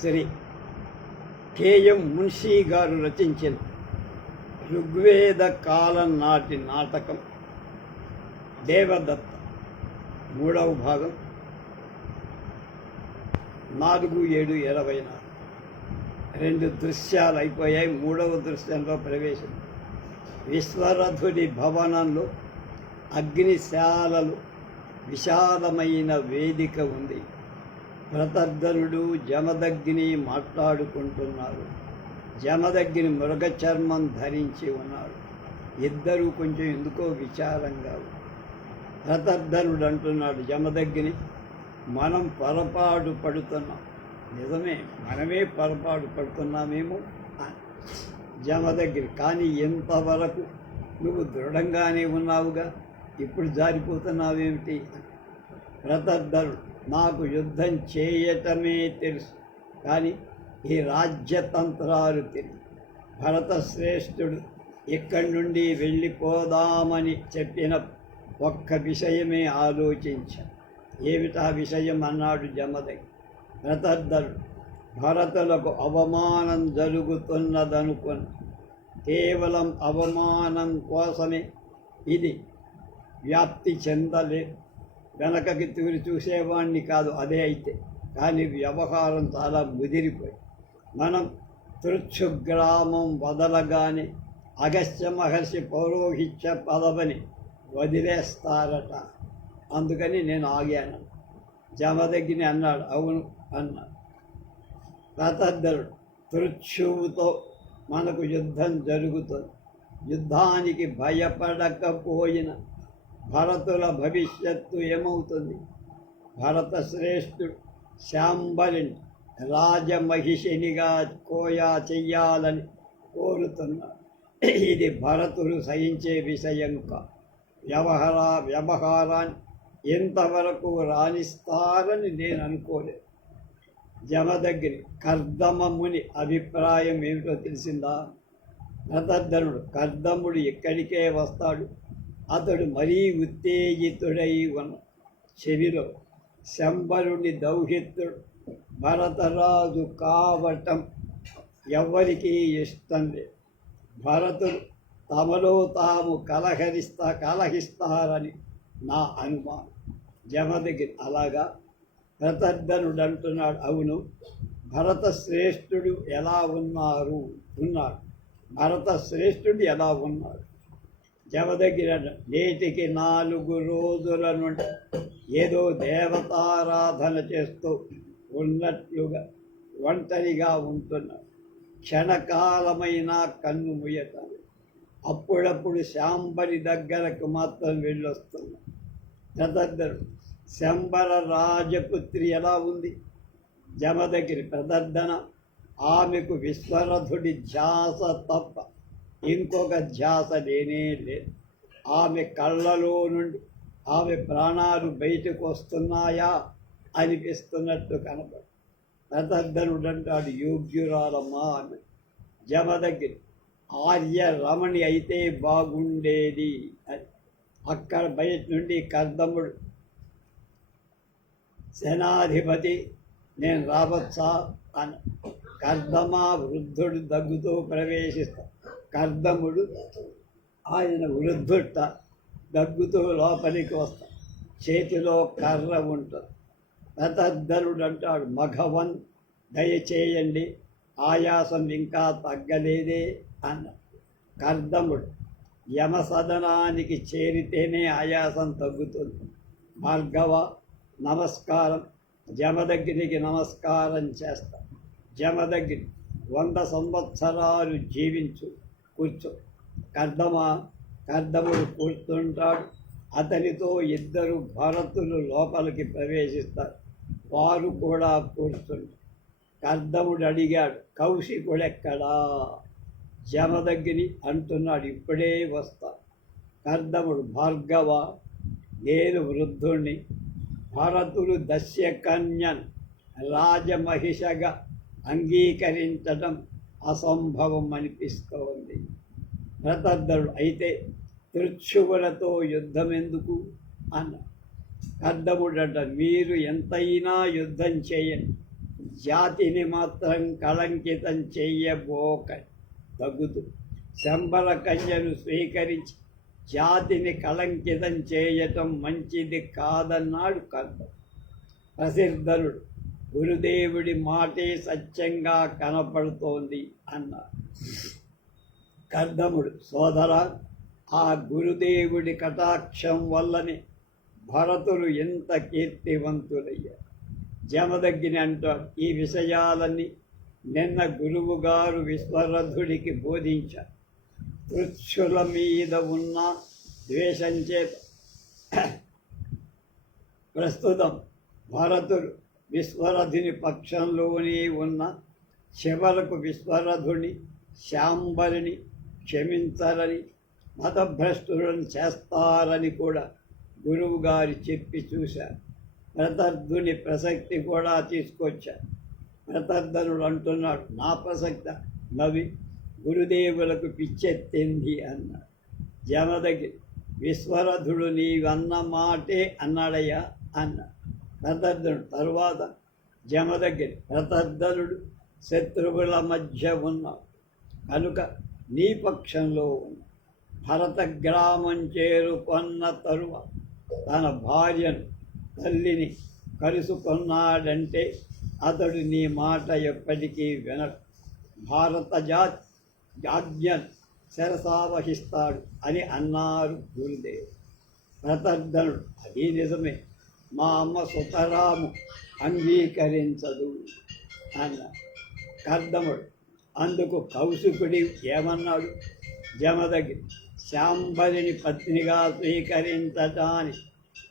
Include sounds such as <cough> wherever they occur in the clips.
Shri KM Munshi గారు రచించిన. ఋగ్వేద కాలం నాటి నాటకం. దేవదత్త. మూడవ భాగం. నాలుగు ఏడు ఇరవై నాలుగు. రెండు దృశ్యాలు అయిపోయాయి. మూడవ దృశ్యంలో ప్రవేశం. విశ్వరథుడి భవనంలో అగ్నిశాలలు విశాలమైన వేదిక ఉంది. ప్రతర్ధనుడు జమదగ్ని మాట్లాడుకుంటున్నారు జమదగ్ని మృగ చర్మం ధరించి ఉన్నారు ఇద్దరు కొంచెం ఎందుకో విచారంగా ఉన్నారు. ప్రతర్ధనుడు అంటున్నాడు జమదగ్ని మనం పొరపాటు పడుతున్నాం. నిజమే మనమే పొరపాటు పడుతున్నామేమో? జమదగ్గిరి కానీ ఎంతవరకు నువ్వు దృఢంగానే ఉన్నావుగా. ఇప్పుడు జారిపోతున్నావేమిటి? వ్రతర్ధరుడు నాకు యుద్ధం చేయటమే తెలుసు. కానీ ఈ రాజ్యతంత్రాలు తెలియదు భరతశ్రేష్ఠుడు ఇక్కడి నుండి వెళ్ళిపోదామని చెప్పిన ఒక్క విషయమే ఆలోచించాను. ఏమిటా విషయం అన్నాడు జమదగ్ని ప్రతర్ధనుడు భరతులకు అవమానం జరుగుతున్నదనుకుని కేవలం అవమానం కోసమే ఇది వ్యాప్తి చెందలేదు. వెనకకి తిరిగి చూసేవాణ్ణి కాదు అదే అయితే. కానీ వ్యవహారం చాలా ముదిరిపోయి. మనం తృచ్ఛు గ్రామం వదలగానే అగస్త్య మహర్షి పౌరోహిత్య పదవిని వదిలేస్తారట. అందుకని నేను ఆగాను. జమదగ్గిని అన్నాడు అవును అన్నాడు రతద్దరుడు తృచ్ఛువుతో మనకు యుద్ధం జరుగుతుంది. యుద్ధానికి భయపడకపోయిన భరతుల భవిష్యత్తు ఏమవుతుంది? భరత శ్రేష్ఠుడు శాంబలిని రాజమహిషినిగా కోయా చెయ్యాలని కోరుతున్నాడు. ఇది భరతుడు సహించే విషయం కా? వ్యవహార వ్యవహారాన్ని ఎంతవరకు రాణిస్తారని నేను అనుకోలేదు. జమదగ్ని కర్దమముని అభిప్రాయం ఏమిటో తెలిసిందా? ప్రతర్ధనుడు కర్దముడు ఎక్కడికే వస్తాడు? అతడు మరీ ఉత్తేజితుడై ఉన్న చెవిలో శంబరుని దౌహిత్రుడు భరతరాజు కావటం ఎవ్వరికీ ఇష్టం లేదు. భరతుడు తమలో తాము కలహరిస్తా కలహిస్తారని నా అనుమానం. జమదగిరి అలాగా ప్రతర్ధనుడు అంటున్నాడు అవును భరత శ్రేష్ఠుడు ఎలా ఉన్నారు? ఉన్నాడు. భరత శ్రేష్ఠుడు ఎలా ఉన్నాడు జమదగిరి నేటికి నాలుగు రోజుల నుండి ఏదో దేవతారాధన చేస్తూ ఉన్నట్లుగా ఒంటరిగా ఉంటున్నాడు. క్షణకాలమైన కన్ను ముయ్యతాను అప్పుడప్పుడు శాంబరి దగ్గరకు మాత్రం వెళ్ళొస్తున్నాడు. ప్రదర్ధనుడు శంబర రాజపుత్రి ఎలా ఉంది? జమదగిరి ప్రదర్ధన ఆమెకు విశ్వరథుడి ధ్యాస తప్ప ఇంకొక ధ్యాస లేనే లేదు ఆమె కళ్ళలో నుండి ఆమె ప్రాణాలు బయటకు వస్తున్నాయా అనిపిస్తున్నట్టు కనపడు ప్రదర్ధనుడు యోగ్యురాలమ్మా అని జమదగిరి ఆర్య రమణి అయితే బాగుండేది అని. అక్కడ బయట నుండి కర్దముడు సేనాధిపతి నేను రావచ్చా అని. కర్దమా వృద్ధుడు దగ్గుతూ ప్రవేశిస్తా కర్దముడు ఆయన వృద్ధుట్ట దగ్గుతూ లోపలికి వస్తా. చేతిలో కర్ర ఉంటుంది. ప్రతద్ధరుడు అంటాడు మఘవన్ దయచేయండి ఆయాసం ఇంకా తగ్గలేదే అన్న కర్దముడు. యమసదనానికి చేరితేనే ఆయాసం తగ్గుతుంది. భార్గవ నమస్కారం జమదగ్నికి నమస్కారం చేస్తా. జమదగ్ని వంద సంవత్సరాలు జీవించు. కూర్చో. కర్దమ? కర్దముడు కూర్చుంటాడు. అతనితో ఇద్దరు భరతులు లోపలికి ప్రవేశిస్తారు. వారు కూడా కూర్చుంటారు. కర్దముడు అడిగాడు కౌశికుడెక్కడా? జమదగ్గిని అంటున్నాడు ఇప్పుడే వస్తా. కర్దముడు భార్గవ నేను వృద్ధుణ్ణి. భరతుడు దస్యకన్యన్ రాజమహిషగా అంగీకరించడం అసంభవం అనిపిస్తోంది. ప్రతద్ధుడు అయితే తృచ్ఛువులతో యుద్ధం ఎందుకు అన్న. కర్దముడట మీరు ఎంతైనా యుద్ధం చేయండి. జాతిని మాత్రం కళంకితం చెయ్యబోక. తగ్గుతూ. శంబల కన్యను స్వీకరించి జాతిని కళంకితం చేయటం మంచిది కాదన్నాడు కర్తం ప్రసిద్ధనుడు గురుదేవుడి మాటే సత్యంగా కనపడుతోంది అన్నారు కర్దముడు సోదర ఆ గురుదేవుడి కటాక్షం వల్లనే భరతులు ఎంత కీర్తివంతులయ్యారు జమదగ్గిని అంటాడు ఈ విషయాలన్నీ నిన్న గురువు గారు విశ్వరథుడికి బోధించారు పృచ్ఛుల మీద ఉన్న ద్వేషం చేత <clears throat> ప్రస్తుతం భరతుడు విశ్వరథుని పక్షంలోనే ఉన్న చివరకు విశ్వరథుని శాంబలిని క్షమించరని మతభ్రష్టులను చేస్తారని కూడా గురువుగారు చెప్పి చూశారు. ప్రతర్థుని ప్రసక్తి కూడా తీసుకొచ్చారు. ప్రతర్థనుడు అంటున్నాడు నా ప్రసక్త నవి గురుదేవులకు పిచ్చెత్తింది అన్నాడు. జమదగి విశ్వరథుడు నీవన్న మాటే అన్నాడయ్యా అన్నాడు. ప్రతర్ధనుడు తరువాత జమదగిరి ప్రతర్ధనుడు శత్రువుల మధ్య ఉన్నాడు కనుక నీ పక్షంలో ఉన్న భరత గ్రామం చేరుకొన్న తరువాత తన భార్యను తల్లిని కలుసుకున్నాడంటే అతడు నీ మాట ఎప్పటికీ వినడు. భారత జాతి జాజ్ఞను శరసావహిస్తాడు అని అన్నారు గురుదేవుడు. ప్రతర్ధనుడు అది నిజమే. మా అమ్మ సుతరాము అంగీకరించదు అన్న. కర్దముడు అందుకు కౌశికుడి ఏమన్నాడు? జమదగి శాంబరిని పత్నిగా స్వీకరించటానికి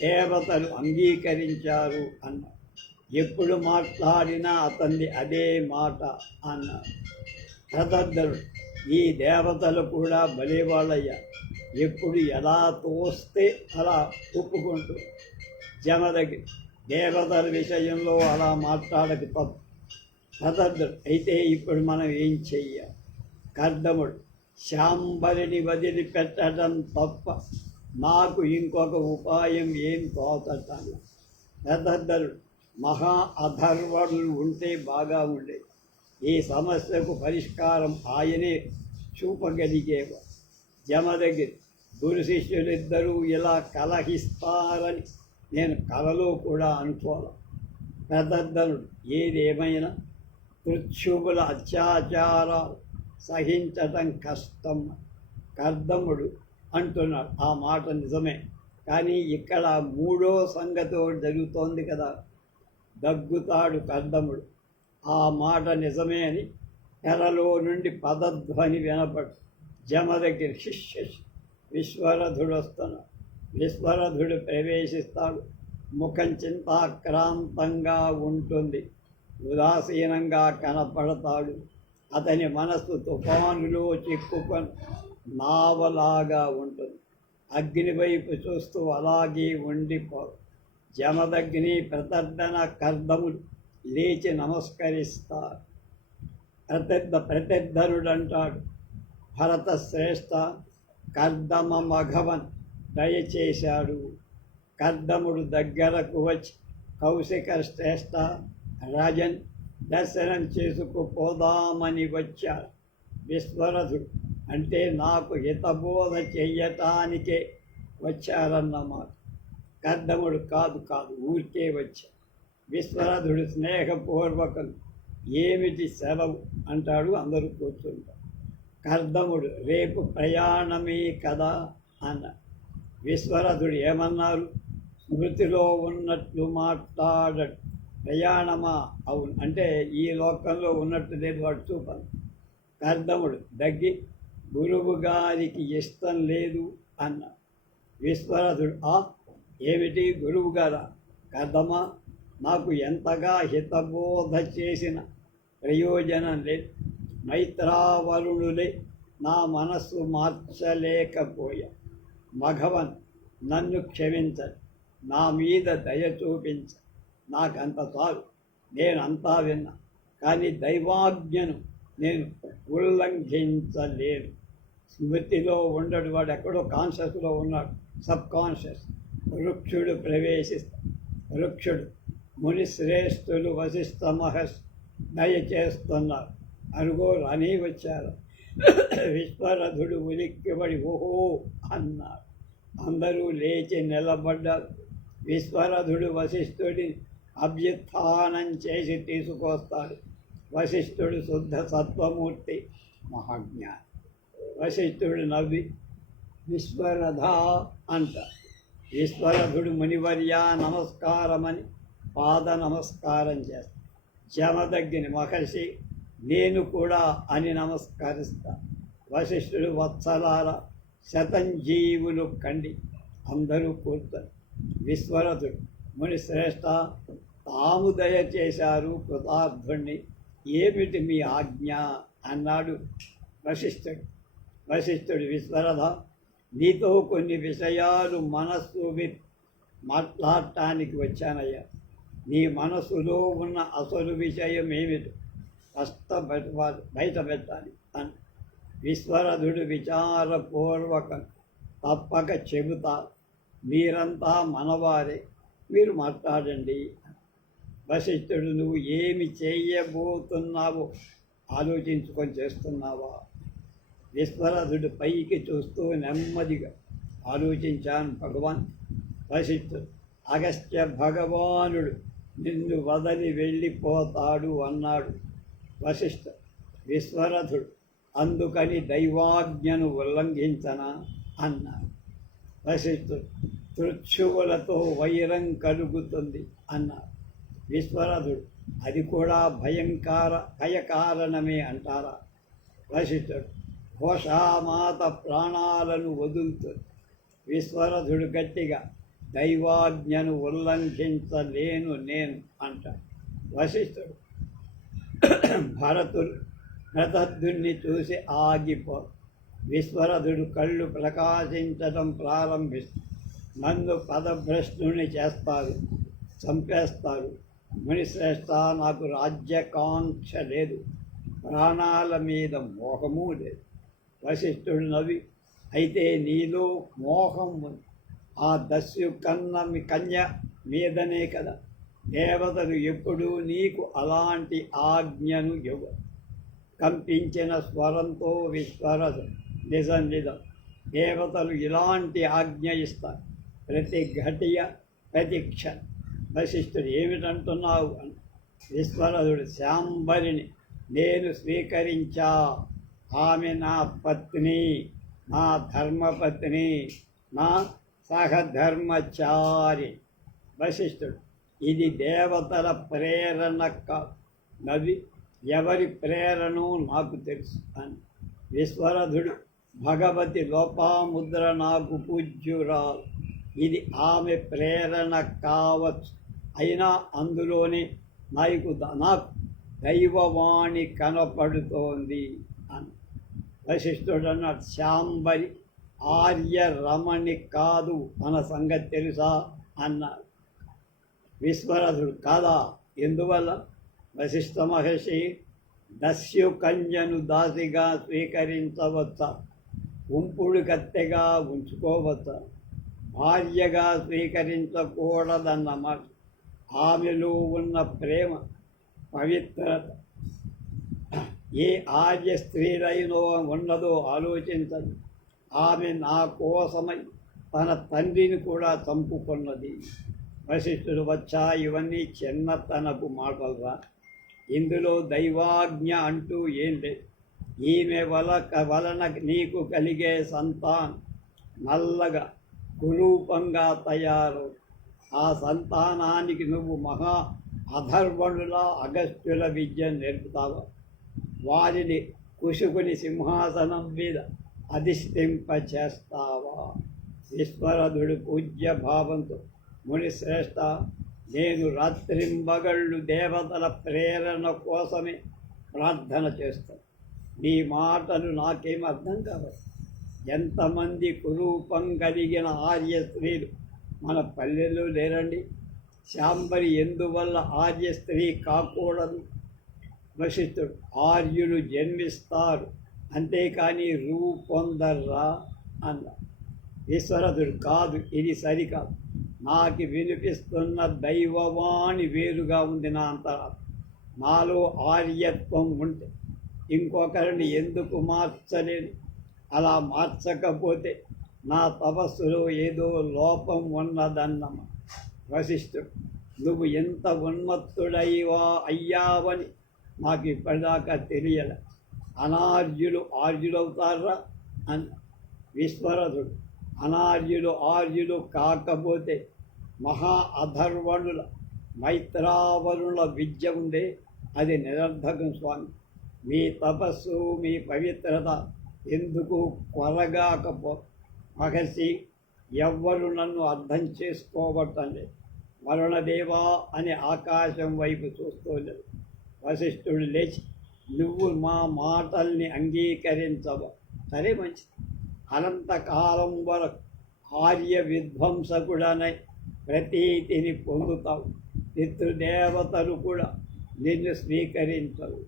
దేవతలు అంగీకరించారు అన్నారు ఎప్పుడు మాట్లాడినా అతన్ని అదే మాట అన్నారు ప్రదర్ధనుడు ఈ దేవతలు కూడా బలివాళ్ళయ్యా. ఎప్పుడు ఎలా తోస్తే అలా ఒప్పుకుంటూ జమదగి దేవతల విషయంలో అలా మాట్లాడక తప్పు అయితే ఇప్పుడు మనం ఏం చెయ్యాలి? కర్దముడు శాంబరిని వదిలిపెట్టడం తప్ప నాకు ఇంకొక ఉపాయం ఏం తోచటం ప్రదర్ధనుడు మహా అధర్వణులు ఉంటే బాగా ఉండేది ఈ సమస్యకు పరిష్కారం ఆయనే చూపగలిగేవా జమదగిరి గురు శిష్యులిద్దరూ ఇలా కలహిస్తారని నేను కలలో కూడా అనుకోను. ప్రదర్ధనుడు ఏదేమైనా పృచ్ఛువుల అత్యాచారాలు సహించటం కష్టం. కర్దముడు అంటున్నాడు. ఆ మాట నిజమే. కానీ ఇక్కడ మూడో సంగతి జరుగుతోంది కదా. దగ్గుతాడు కర్దముడు. ఆ మాట నిజమే అని ఎరలో నుండి పదధ్వని వినపడు. జమ దగ్గర శిష్య విశ్వరథుడు వస్తున్నాడు విశ్వరథుడు ప్రవేశిస్తాడు. ముఖం చింతాక్రాంతంగా ఉంటుంది. ఉదాసీనంగా కనపడతాడు. అతని మనస్సు తుఫానులో చిక్కుకొని నావలాగా ఉంటుంది. అగ్ని వైపు చూస్తూ అలాగే ఉండిపో జమదగ్ని ప్రతర్దన కర్దములు లేచి నమస్కరిస్తారు ప్రతిద్ద ప్రతిద్ధరుడు అంటాడు భరత శ్రేష్ఠ కర్దమ మఘవన్ దయచేశాడు. కర్దముడు దగ్గరకు వచ్చి కౌశిక శ్రేష్ఠ రాజన్ దర్శనం చేసుకుపోదామని వచ్చాడు. విశ్వరథుడు అంటే నాకు హితబోధ చెయ్యటానికే వచ్చారన్నమాట. కర్దముడు కాదు కాదు ఊరికే వచ్చా విశ్వరథుడు స్నేహపూర్వకం ఏమిటి సెలవు? అంటాడు అందరూ కూర్చుంటారు. కర్దముడు రేపు ప్రయాణమే కదా అన్న విశ్వరథుడు ఏమన్నారు? స్మృతిలో ఉన్నట్లు మాట్లాడడు. ప్రయాణమా? అవును. అంటే ఈ లోకంలో ఉన్నట్టు లేదు వాడు చూపను కర్దముడు దగ్గి గురువు గారికి ఇష్టం లేదు అన్న విశ్వరథుడు ఆ? ఏమిటి? గురువు గారా? కర్దమా? నాకు ఎంతగా హితబోధ చేసిన ప్రయోజనం లేదు. మైత్రావరుణులే నా మనస్సు మార్చలేకపోయా. మఘవన్ నన్ను క్షమించ నా మీద దయ చూపించ. నాకంత చాలు నేనంతా విన్నా కానీ దైవాజ్ఞను నేను ఉల్లంఘించలేను. స్మృతిలో ఉండడు వాడు ఎక్కడో కాన్షియస్లో ఉన్నాడు సబ్ కాన్షియస్ వృక్షుడు ప్రవేశిస్తా వృక్షుడు. ముని శ్రేష్ఠులు వశిష్ఠ మహర్షి దయచేస్తున్నారు. అరుగో రాని వచ్చారు. విశ్వరథుడు ఉలిక్కిబడి ఓహో! అన్నారు. అందరూ లేచి నిలబడ్డారు. విశ్వరథుడు వశిష్ఠుడి అభ్యుత్థానం చేసి తీసుకొస్తాడు. వశిష్ఠుడు శుద్ధ సత్వమూర్తి మహాజ్ఞాని. వశిష్ఠుడు నవ్వి విశ్వరథ అంట. విశ్వరథుడు మునివర్య నమస్కారమని పాద నమస్కారం చేస్తాను జమదగ్గిని మహర్షి నేను కూడా అని నమస్కరిస్తా. వశిష్ఠుడు వత్సలాల శతంజీవులు కండి. అందరూ కూర్చొని విశ్వరథుడు ముని శ్రేష్ఠ తాము దయచేశారు కృతార్థుణ్ణి. ఏమిటి మీ ఆజ్ఞ? అన్నాడు వశిష్ఠుడు. వశిష్ఠుడు విశ్వరథ నీతో కొన్ని విషయాలు మనస్సు మాట్లాడటానికి వచ్చానయ్యా. నీ మనసులో ఉన్న అసలు విషయం ఏమిటి? కష్టపడి బయట బయట పెట్టాలి. అని విశ్వరథుడు విచారపూర్వకం తప్పక చెబుతా మీరంతా మనవారే మీరు మాట్లాడండి. వశిష్ఠుడు నువ్వు ఏమి చేయబోతున్నావో ఆలోచించుకొని చేస్తున్నావా? విశ్వరథుడు పైకి చూస్తూ నెమ్మదిగా ఆలోచించాను భగవాన్. వశిష్ఠుడు అగస్త్య భగవానుడు నిన్ను వదలి వెళ్ళిపోతాడు అన్నాడు. వశిష్ఠ విశ్వరథుడు అందుకని దైవాజ్ఞను ఉల్లంఘించనా అన్నారు వశిష్ఠుడు తృక్షువులతో వైరం కలుగుతుంది అన్నారు విశ్వరథుడు అది కూడా భయంకర భయకారణమే అంటారా? వశిష్ఠుడు ఘోషామాత ప్రాణాలను వదులుతుంది. విశ్వరథుడు గట్టిగా దైవాజ్ఞను ఉల్లంఘించలేను నేను అంటాడు. వశిష్ఠుడు భరతుడు రథద్దుని చూసి ఆగిపో. విశ్వరథుడు కళ్ళు ప్రకాశించడం ప్రారంభిస్తు నన్ను పదభ్రష్టుని చేస్తారు చంపేస్తారు. మునిశ్రేష్ట నాకు రాజ్యకాంక్ష లేదు ప్రాణాల మీద మోహము లేదు. వశిష్ఠుడు నవి అయితే నీలో మోహం ఉంది. ఆ దస్యు కన్న మీ కన్య మీదనే కదా. దేవతలు ఎప్పుడూ నీకు అలాంటి ఆజ్ఞను ఇవ్వరు. కంపించిన స్వరంతో విశ్వరథ నిజం నిజం దేవతలు ఇలాంటి ఆజ్ఞ ఇస్తారు. ప్రతి ఘటియ ప్రతి వశిష్ఠుడు ఏమిటంటున్నావు? అని. విశ్వరథుడు శాంబరిని నేను స్వీకరించా. ఆమె నా పత్ని నా ధర్మపత్ని నా సహధర్మచారి. వశిష్ఠుడు ఇది దేవతల ప్రేరణ నది ఎవరి ప్రేరణో నాకు తెలుసు అని విశ్వరథుడు భగవతి లోపాముద్ర నాకు పూజ్యురాలు. ఇది ఆమె ప్రేరణ కావచ్చు. అయినా అందులోనే నాకు నాకు దైవవాణి కనపడుతోంది అని. వశిష్ఠుడు అన్నాడు శాంబరి ఆర్య రమణి కాదు మన సంగతి తెలుసా? అన్నాడు. విశ్వరథుడు కాదా? ఎందువల్ల? వశిష్ఠ మహర్షి దస్యు కన్యను దాసిగా స్వీకరించవచ్చా. ఉంపుడు కత్తెగా ఉంచుకోవచ్చా. భార్యగా స్వీకరించకూడదన్నమాట. ఆమెలో ఉన్న ప్రేమ పవిత్రత. ఏ ఆర్య స్త్రీలైనో ఉన్నదో ఆలోచించదు. ఆమె నా కోసమై తన తండ్రిని కూడా చంపుకున్నది. వశిష్ఠుడు వచ్చా ఇవన్నీ చిన్నతనపు మాటలరా. ఇందులో దైవాజ్ఞ అంటూ ఏం లేదు ఈమె వల వలన నీకు కలిగే సంతానం నల్లగా కురూపంగా తయారు. ఆ సంతానానికి నువ్వు మహా అధర్వణుల అగస్త్యుల విద్య నేర్పుతావా. వారిని కుషుకుని సింహాసనం మీద అధిష్ఠింప చేస్తావా ఈశ్వరధుడు పూజ్య భావంతో ముని శ్రేష్ఠ నేను రాత్రింబగళ్ళు దేవతల ప్రేరణ కోసమే ప్రార్థన చేస్తాను. నీ మాటలు నాకేం అర్థం కావాలి? ఎంతమంది కురూపం కలిగిన ఆర్య స్త్రీలు మన పల్లెల్లో లేరండి? శాంబరి ఎందువల్ల ఆర్య స్త్రీ కాకూడదు? వశిష్ఠుడు ఆర్యులు జన్మిస్తారు అంతేకాని రూపొందర్రా అన్న. విశ్వరథుడు కాదు ఇది సరికాదు. నాకు వినిపిస్తున్న దైవవాణి వేరుగా ఉంది నా అంతరా. నాలో ఆర్యత్వం ఉంటే ఇంకొకరిని ఎందుకు మార్చలేను? అలా మార్చకపోతే నా తపస్సులో ఏదో లోపం ఉన్నదన్నమ వశిష్ఠుడు నువ్వు ఎంత ఉన్మత్తుడైవా అయ్యావని నాకు ఇప్పటిదాకా తెలియల. అనార్యులు ఆర్యులవుతారా అని విశ్వరథుడు అనార్యులు ఆర్యులు కాకపోతే మహా అధర్వణుల మైత్రావరుల విద్య ఉండే అది నిరర్ధకం స్వామి. మీ తపస్సు మీ పవిత్రత ఎందుకు కొరగాకపో? మహర్షి ఎవ్వరు నన్ను అర్థం చేసుకోవటం లేదు వరుణదేవా అని ఆకాశం వైపు చూస్తూలేదు వశిష్ఠుడు లేచి నువ్వు మా మాటల్ని అంగీకరించవ సరే మంచిది. అనంతకాలం వరకు ఆర్య విధ్వంసకుడనై ప్రతీతిని పొందుతావు. పితృదేవతలు కూడా నిన్ను స్వీకరించరు.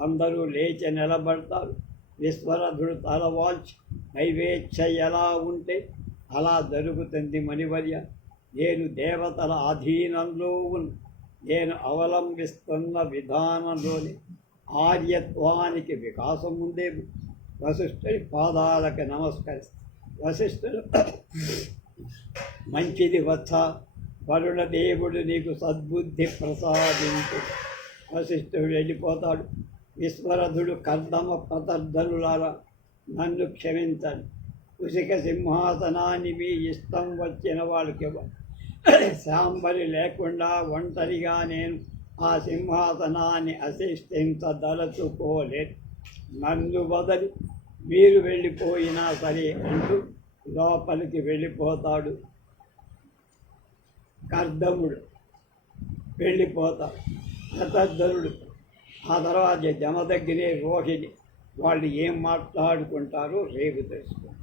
అందరూ లేచి నిలబడతారు. విశ్వరథుడు తలవాల్చి నైవేచ్ఛ ఎలా ఉంటే అలా జరుగుతుంది మణివర్య. నేను దేవతల అధీనంలో ఉన్న నేను అవలంబిస్తున్న విధానంలోని ఆర్యత్వానికి వికాసం ఉండేవి వశిష్ఠుడి పాదాలకు నమస్కరిస్తాను వశిష్ఠుడు మంచిది వత్స. వరుణ దేవుడు నీకు సద్బుద్ధి ప్రసాదించు. వశిష్ఠుడు వెళ్ళిపోతాడు. విశ్వరథుడు కర్దమ ప్రతర్ధనులారా నన్ను క్షమించండి కుశిక సింహాసనాన్ని మీ ఇష్టం వచ్చిన వాళ్ళకి సాంబరి లేకుండా ఒంటరిగా నేను ఆ సింహాసనాన్ని అశిష్టించదలుచుకోలేదు నన్ను వదలి. మీరు వెళ్ళిపోయినా సరే అంటూ లోపలికి వెళ్ళిపోతాడు. కర్దముడు వెళ్ళిపోతాడు. శతధరుడు ఆ తర్వాత జమ దగ్గరే రోహిణి వాళ్ళు ఏం మాట్లాడుకుంటారో రేపు తెలుసుకుంటారు